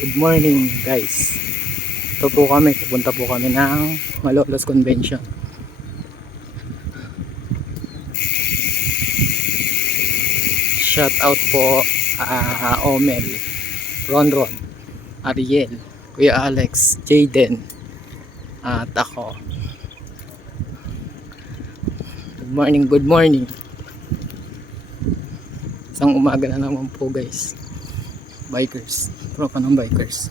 Good morning guys. Ito po kami, pupunta po kami ng Malolos Convention. Shout out po Omel, Ronron, Ariel, Kuya Alex, Jayden, at ako. Good morning, good morning. Isang umaga na naman po guys. Bikers, tropa ng bikers.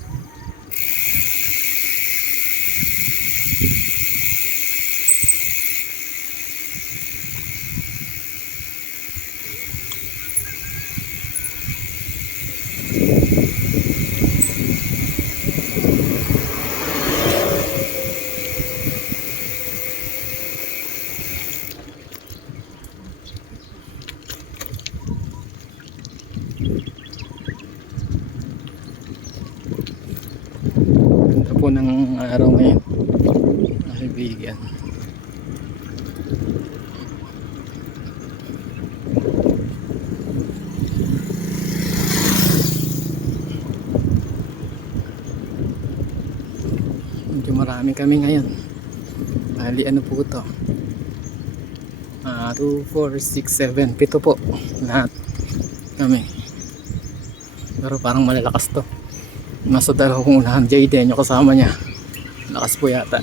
Ganda po ng araw ngayon, mga kaibigan. Medyo marami kami ngayon. Bali ano po ito, 2, 4, 6, 7, 7 po lahat kami. Pero parang malalakas to. Nasa dalawang unahan, Jayden yung kasama niya. Lakas po yata.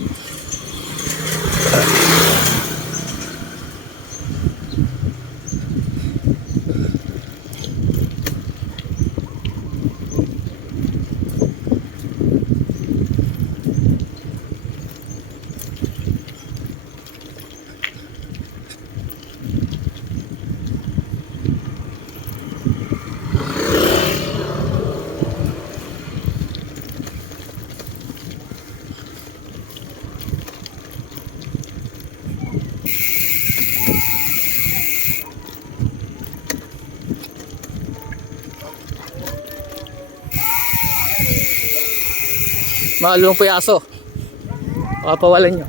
Mahalong po yung aso. Papawalan nyo.